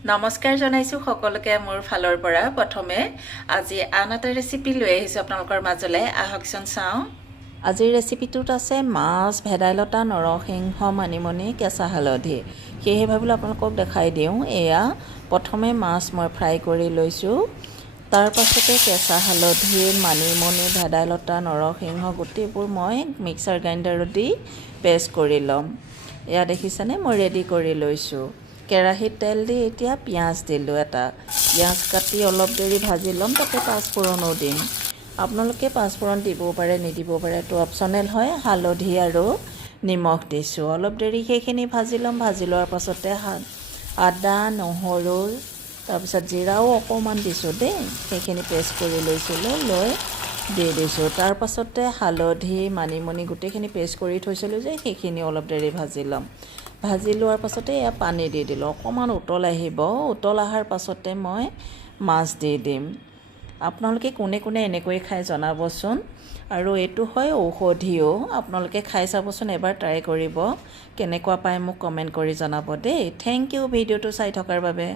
নমস্কাৰ জনাইছো সকলোকে মোৰ ফালৰ পৰা প্ৰথমে আজি আন এটা ৰেচিপি লৈ আহিছো আপোনালোকৰ মাজলৈ আহকচোন চাওঁ আজিৰ ৰেচিপিটোত আছে মাছ ভেদাইলতা নৰসিংহ মানিমুনি কেঁচা হালধি সেয়ে ভাবিলো আপোনালোকক দেখাই দিওঁ এয়া প্ৰথমে মাছ মই ফ্ৰাই কৰি লৈছো তাৰ পাছতে কেঁচা হালধি মানিমুনি ভেদাইলতা নৰসিংহ গুটিবোৰ মই মিক্সাৰ গ্ৰাইণ্ডাৰত দি পেষ্ট কৰি লম এয়া দেখিছেনে মই ৰেডি কৰি লৈছো কেৰাহীত তেল দি এতিয়া পিঁয়াজ দিলোঁ এটা পিঁয়াজ কাটি অলপ দেৰি ভাজি ল'ম তাতে পাঁচফোৰণো দিম আপোনালোকে পাঁচফোৰণ দিব পাৰে নিদিব পাৰে এইটো অপচনেল হয় হালধি আৰু নিমখ দিছোঁ অলপ দেৰি সেইখিনি ভাজি ল'ম ভাজি লোৱাৰ পাছতে আদা নহৰু তাৰপিছত জিৰাও অকণমান দিছোঁ দেই সেইখিনি পেষ্ট কৰি লৈছিলোঁ লৈ দি দিছোঁ তাৰ পাছতে হালধি মানিমুনি গোটেইখিনি পেষ্ট কৰি থৈছিলোঁ যে সেইখিনি অলপ দেৰি ভাজি ল'ম ভাজি লোৱাৰ পাছতে এয়া পানী দি দিলোঁ অকণমান উতল আহিব উতল অহাৰ পাছতে মই মাছ দি দিম আপোনালোকে কোনে কোনে এনেকৈ খাই জনাবচোন আৰু এইটো হয় ঔষধিও আপোনালোকে খাই চাবচোন এবাৰ ট্ৰাই কৰিব কেনেকুৱা পায় মোক কমেণ্ট কৰি জনাব দেই থেংক ইউ ভিডিঅ'টো চাই থকাৰ বাবে